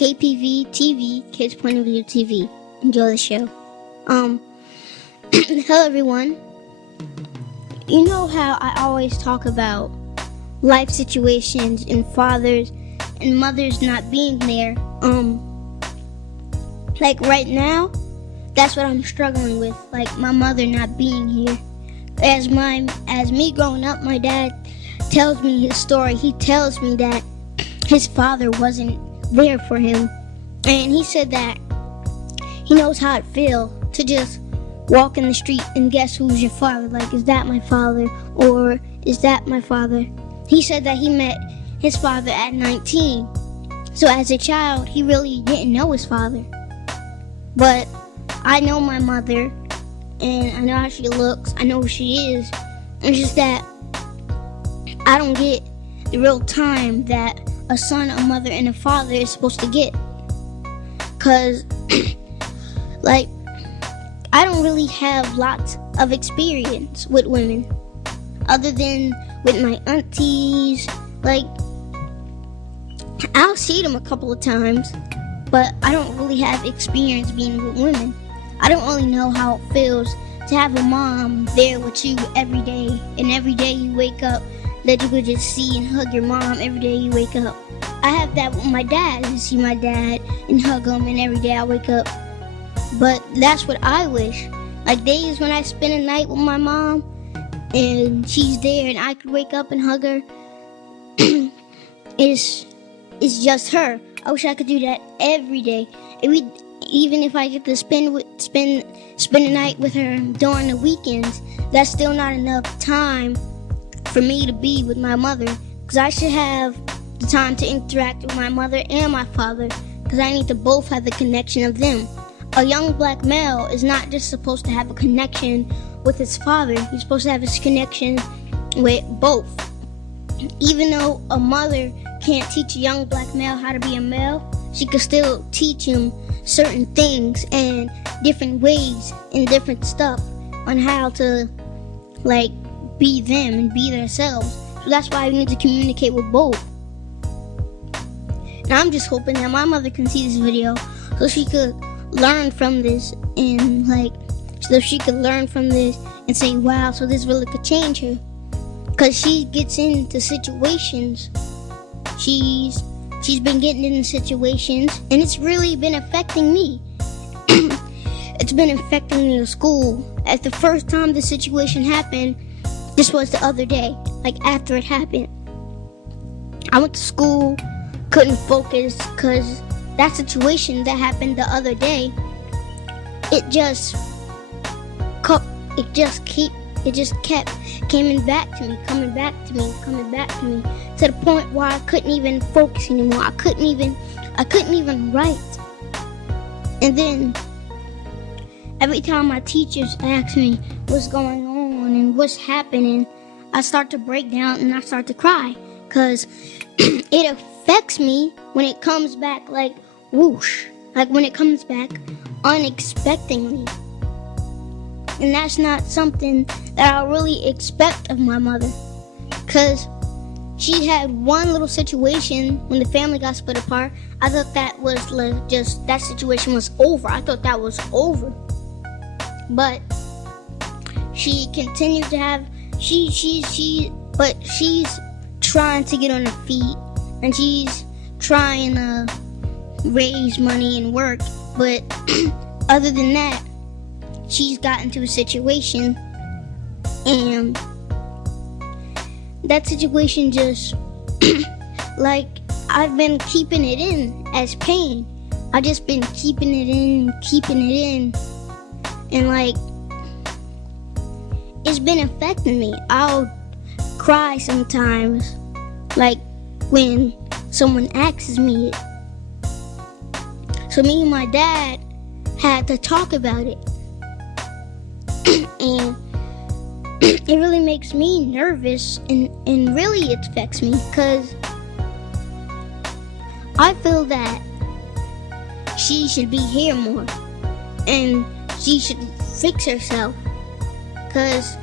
KPV TV, Kids Point of View TV. Enjoy the show. Hello everyone. You know how I always talk about life situations and fathers and mothers not being there. Like right now, that's what I'm struggling with. Like my mother not being here. As me growing up, my dad tells me his story. He tells me that his father wasn't there for him, and he said that he knows how it feels to just walk in the street and guess who's your father. Like, is that my father or is that my father? He said that he met his father at 19. So as a child, he really didn't know his father. But I know my mother, and I know how she looks. I know who she is. It's just that I don't get the real time that a son, a mother, and a father is supposed to get. Cause, like, I don't really have lots of experience with women, other than with my aunties. Like, I'll see them a couple of times, but I don't really have experience being with women. I don't really know how it feels to have a mom there with you every day, and every day you wake up that you could just see and hug your mom every day you wake up. I have that with my dad, to see my dad and hug him, and every day I wake up. But that's what I wish. Like days when I spend a night with my mom and she's there and I could wake up and hug her. it's just her. I wish I could do that every day. Even if I get to spend a night with her during the weekends, that's still not enough time for me to be with my mother. Because I should have the time to interact with my mother and my father, because I need to both have the connection of them. A young black male is not just supposed to have a connection with his father. He's supposed to have his connection with both. Even though a mother can't teach a young black male how to be a male, she could still teach him certain things and different ways and different stuff on how to, like, be them and be themselves. So that's why we need to communicate with both. And I'm just hoping that my mother can see this video so she could learn from this, and so she could learn from this and say, wow, so this really could change her. Because she gets into situations. She's been getting into situations, and it's really been affecting me. It's been affecting me in school. At the first time the situation happened, this was the other day, like after it happened. I went to school, couldn't focus, because that situation that happened the other day, it just kept coming back to me, to the point where I couldn't even focus anymore. I couldn't even write. And then every time my teachers asked me what's going on and what's happening, I start to break down and I start to cry, because it affects me when it comes back like whoosh, like when it comes back unexpectedly. And that's not something that I really expect of my mother, because she had one little situation when the family got split apart. I thought that was that situation was over. I thought that was over. But she continued to have, but she's trying to get on her feet, and she's trying to raise money and work. But other than that, she's got into a situation, and that situation just like, I've been keeping it in as pain. I just been keeping it in, and like, it's been affecting me. I'll cry sometimes, like when someone asks me it. So me and my dad had to talk about it. And it really makes me nervous, and really it affects me, because I feel that she should be here more, and she should fix herself, because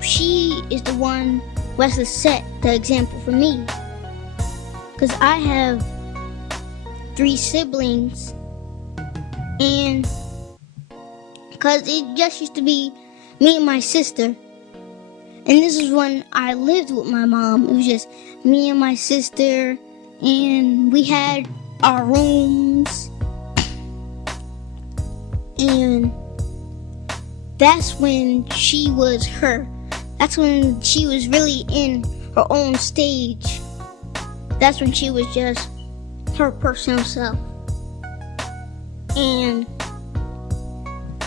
she is the one who has to set the example for me. Because I have 3 siblings, and because it just used to be me and my sister. And this is when I lived with my mom. It was just me and my sister, and we had our rooms. And that's when she was her. That's when she was really in her own stage. That's when she was just her personal self. And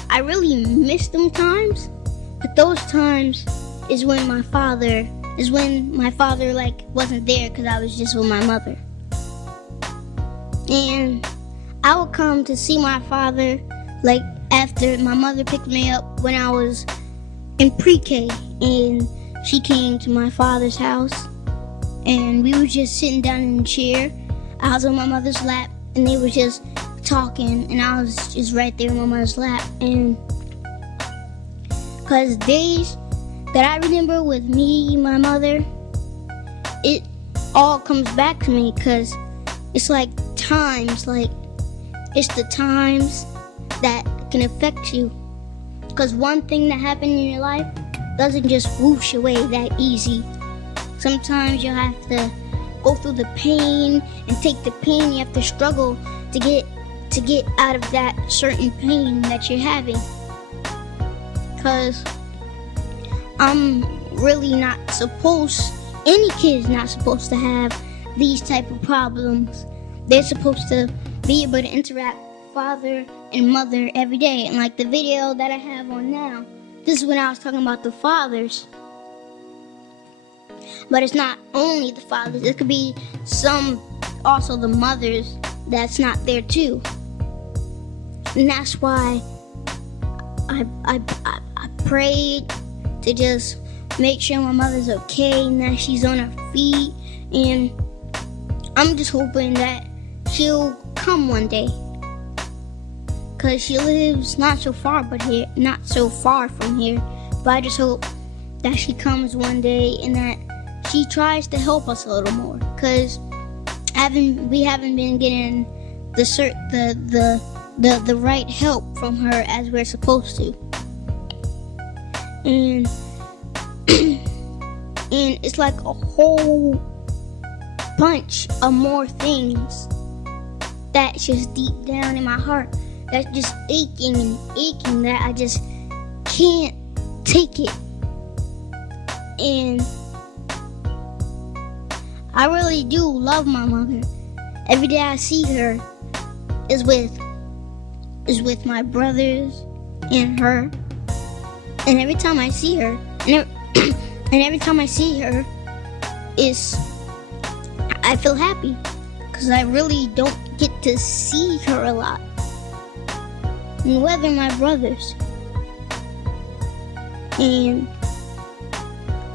I really miss them times, but those times is when my father like wasn't there, because I was just with my mother. And I would come to see my father like after my mother picked me up when I was in pre-K, and she came to my father's house, and we were just sitting down in a chair. I was on my mother's lap, and they were just talking, and I was just right there on my mother's lap. And because days that I remember with me and my mother, it all comes back to me, because it's like times, like it's the times that can affect you. Because one thing that happened in your life doesn't just whoosh away that easy. Sometimes you have to go through the pain and take the pain. You have to struggle to get out of that certain pain that you're having. Because I'm really not supposed, any kid's not supposed to have these type of problems. They're supposed to be able to interact with father and mother every day. And like the video that I have on now, this is when I was talking about the fathers. But it's not only the fathers. It could be also the mothers that's not there too. And that's why I prayed to just make sure my mother's okay and that she's on her feet. And I'm just hoping that she'll come one day, because she lives not so far from here. But I just hope that she comes one day and that she tries to help us a little more, because we haven't been getting the right help from her as we're supposed to. And and it's like a whole bunch of more things that's just deep down in my heart, that's just aching and aching, that I just can't take it. And I really do love my mother. Every day I see her is with my brothers and her. And every time I see her, I feel happy, because I really don't get to see her a lot. And whether my brothers. And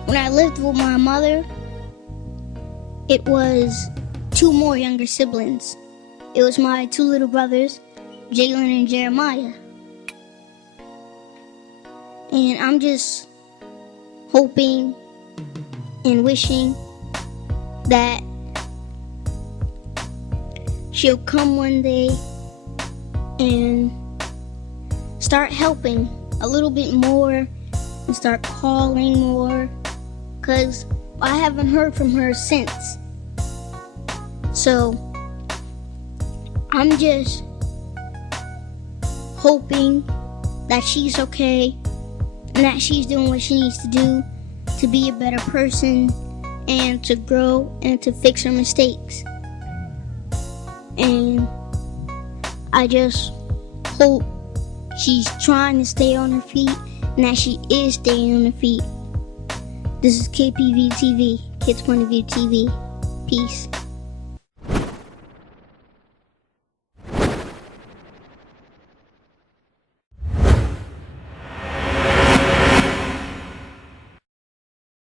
when I lived with my mother, it was 2 more younger siblings. It was my 2 little brothers, Jalen and Jeremiah. And I'm just hoping and wishing that she'll come one day and start helping a little bit more and start calling more, because I haven't heard from her since. So I'm just hoping that she's okay and that she's doing what she needs to do to be a better person and to grow and to fix her mistakes. And I just hope she's trying to stay on her feet and that she is staying on her feet. This is KPV TV, Kids Point of View TV. Peace.